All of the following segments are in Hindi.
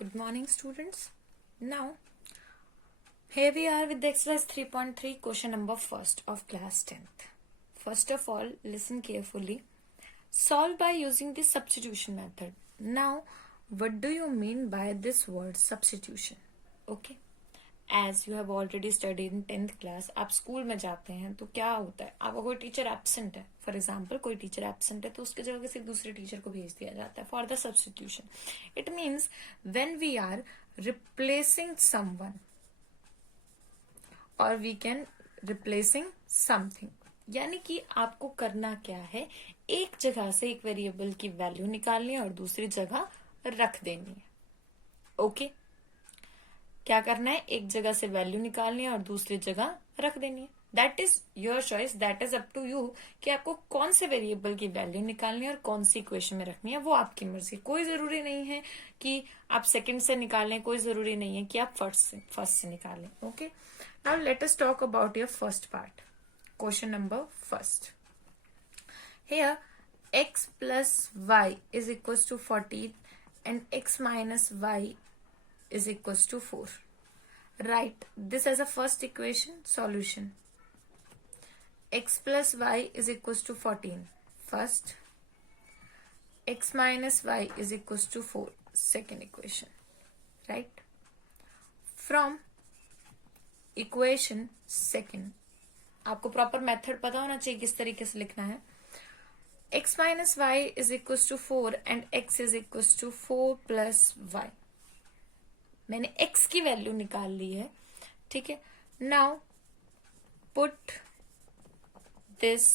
Good morning, students. Now, here we are with the exercise 3.3, question number first of class 10th. First of all, listen carefully. Solve by using the substitution method. Now, what do you mean by this word substitution? Okay. As you have already studied in 10th class, आप स्कूल में जाते हैं तो क्या होता है, आपका कोई टीचर एब्सेंट है, फॉर एग्जाम्पल कोई टीचर एब्सेंट है तो उसके जगह किसी दूसरे टीचर को भेज दिया जाता है for the substitution. It means when we are replacing someone or we can replacing something. यानी कि आपको करना क्या है, एक जगह से एक वेरिएबल की वैल्यू निकालनी है और दूसरी जगह रख देनी है. ओके क्या करना है, एक जगह से वैल्यू निकालनी है और दूसरी जगह रख देनी है. That is your choice, that is up to you कि आपको कौन से वेरिएबल की वैल्यू निकालनी है और कौन सी इक्वेशन में रखनी है, वो आपकी मर्जी. कोई जरूरी नहीं है कि आप सेकंड से निकालें, कोई जरूरी नहीं है कि आप फर्स्ट से निकालें. Okay now let us talk about your first part. Question number first. Here x plus y is equals to 14 and x minus y is equals to 4. Write this as a first equation solution. X plus y is equals to 14. First. X minus y is equals to 4. Second equation. Right? From equation second. आपको प्रॉपर मेथड पता होना चाहिए किस तरीके से लिखना है. X minus y is equals to 4 and x is equals to 4 plus y. मैंने x की वैल्यू निकाल ली है. ठीक है. Now put this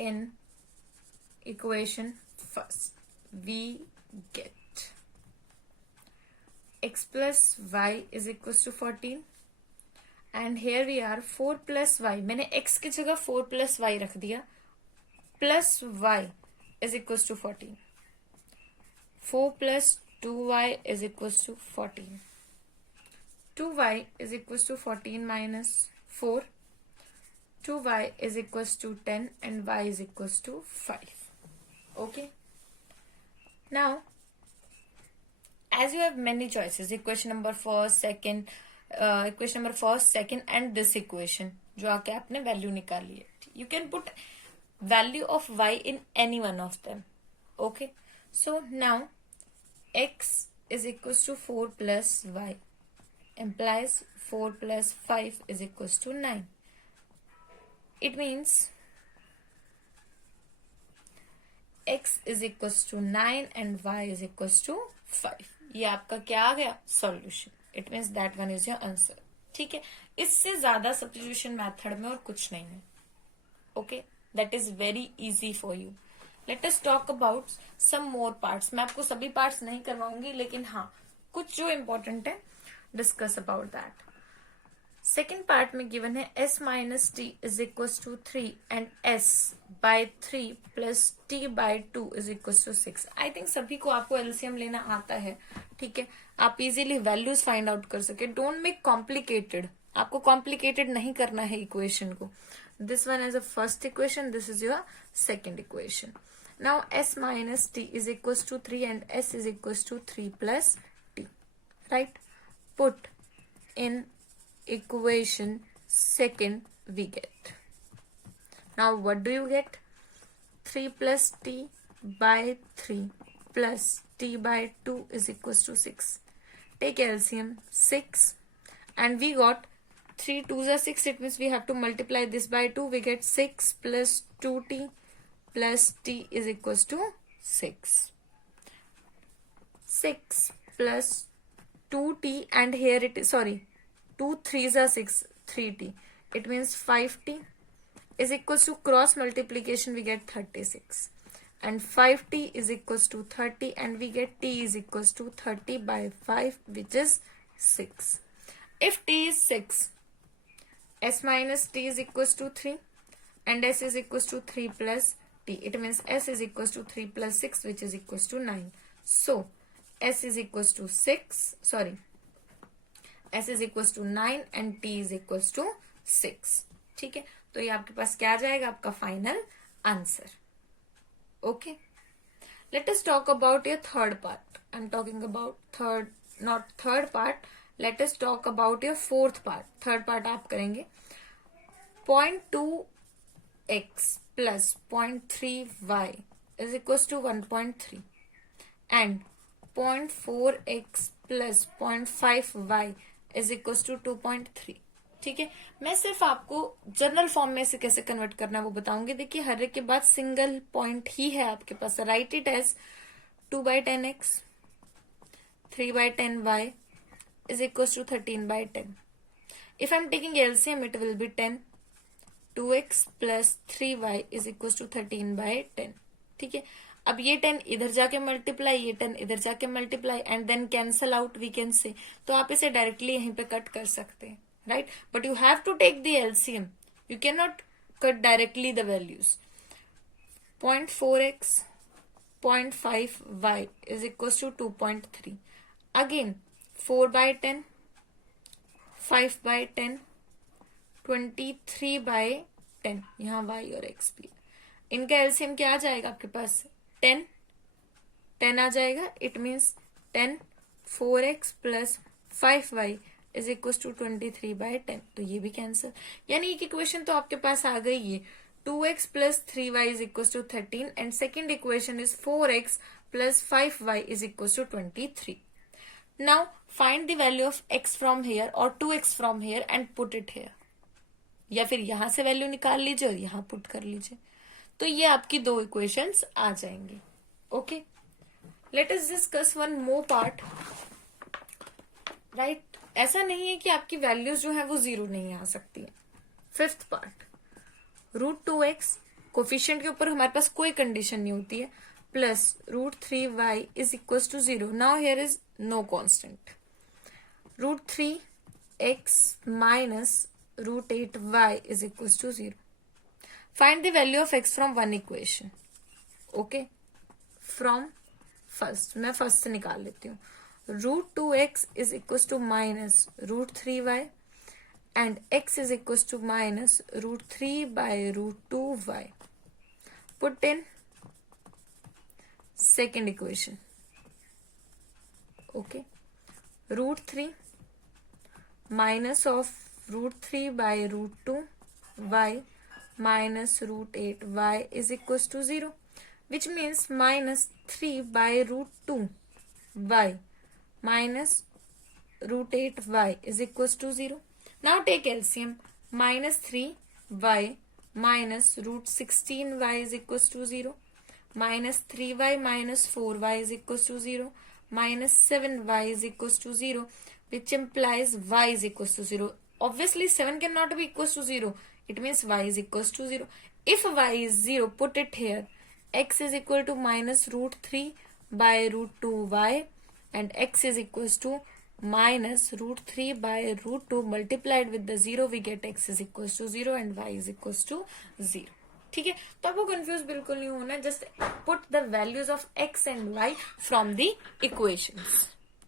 in equation first. We get x plus y is equals to 14 and here we are 4 plus y. मैंने x की जगह 4 plus y रख दिया. plus y is equals to 14. 4 plus 2y is equals to 14. 2y is equals to 14 minus 4. 2y is equals to 10 and y is equals to 5. Okay. Now, as you have many choices, equation number first, second and this equation जो आके आपने वैल्यू निकाली है. You can put value of y in any one of them. Okay. So now x is equals to 4 plus y implies 4 plus 5 is equals to 9. It means x is equals to 9 and y is equals to 5. ये आपका क्या आ गया, solution. It means that one is your answer. ठीक है. इससे ज्यादा सब्स्टिट्यूशन मेथड में और कुछ नहीं है. Okay that is very easy for you. Let us talk about some more parts. मैं आपको सभी पार्ट्स नहीं करवाऊंगी, लेकिन हाँ कुछ जो इम्पोर्टेंट है discuss about that. Second part में गिवन है s minus T is equal to 3 and s by 3 plus t by 2 is equal to 6. I think सभी को आपको एलसीएम लेना आता है. ठीक है. आप इजीली वैल्यूज फाइंड आउट कर सके. Don't make complicated. आपको कॉम्प्लिकेटेड नहीं करना है इक्वेशन को. This one is a first equation, this is your second equation. Now s minus T is equal to 3 and s is equal to 3 plus t. Right. Put in equation second we get. Now what do you get? 3 plus t by 3 plus t by 2 is equals to 6. Take LCM 6 and we got 3 2s are 6. It means we have to multiply this by 2. We get 6 plus 2t plus t is equals to 6. 6 plus 2t and here it is, sorry, 2 3s are 6, 3t. It means 5t is equals to cross multiplication we get 36 and 5t is equals to 30 and we get t is equals to 30 by 5 which is 6. If t is 6, s minus t is equals to 3 and s is equals to 3 plus t. It means s is equals to 3 plus 6 which is equals to 9. So s is equals to 6, sorry, s is equals to 9 and t is equals to 6. ठीक है. तो ये आपके पास क्या आ जाएगा, आपका final answer. Okay. Late us talk about your third part. I'm talking about third, not third part. Let us talk about your fourth part. Third part आप करेंगे 0.2x plus 0.3y is equals to 1.3 and 0.4x plus 0.5y is equals to 2.3. ठीक है, मैं सिर्फ आपको जनरल फॉर्म में से कैसे कन्वर्ट करना है वो बताऊंगी. देखिए हर एक के बाद सिंगल पॉइंट ही है आपके पास. Write it as 2/10x 3/10y is equals to 13/10. If I'm taking LCM, it will be 10. 2x plus 3y is equals to 13/10. ठीक है, अब ये 10 इधर जाके मल्टीप्लाई, ये 10 इधर जाके multiply and then cancel out we can say. तो आप इसे डायरेक्टली यहीं पे कट कर सकते हैं, right. But you have to take the LCM. You can not cut directly the values. 0.4x 0.5y is equals to 2.3. Again 4/10 5/10 23/10. यहाँ y और x भी. इनका एलसीएम क्या आ जाएगा आपके पास? 10 आ जाएगा. It means 10 4x plus 5y is equals to 23/10. तो ये भी कैंसिल. यानी एक इक्वेशन तो आपके पास आ गई है. 2x plus 3y is equals to 13 and second equation is 4x plus 5y is equals to 23. Now find the value of x from here or 2x from here and put it here. या फिर यहां से वैल्यू निकाल लीजिए और यहां पुट कर लीजिए. तो ये आपकी दो इक्वेशंस आ जाएंगे. Okay, let us discuss one more part. Right, ऐसा नहीं है कि आपकी वैल्यूज जो है वो जीरो नहीं आ सकती है. फिफ्थ पार्ट, √2x कोफिशिएंट के ऊपर हमारे पास कोई कंडीशन नहीं होती है, plus √3y is equal to 0. Now here is no constant. √3x minus √8y is equals to 0. Find the value of x from one equation. Okay, from first, मैं फर्स्ट से निकाल लेती हूँ. √2x is equals to minus √3y and x is equals to minus √3/√2y. Put in second equation. Okay, √3 minus of √3/√2y minus √8y is equals to 0, which means minus 3/√2y minus √8y is equals to 0. Now take LCM. Minus 3y minus √16y is equals to 0. Minus 3y minus 4y is equals to 0. Minus 7y is equals to 0, which implies y is equals to 0. Obviously 7 cannot be equals to 0. It means y is equals to 0. If y is 0, put it here. X is equal to minus √3/√2y and x is equals to minus √3/√2 multiplied with the 0, we get x is equals to 0 and y is equals to 0. ठीक है, तो आपको कंफ्यूज बिल्कुल नहीं होना. Just put the values of x and y from the equations.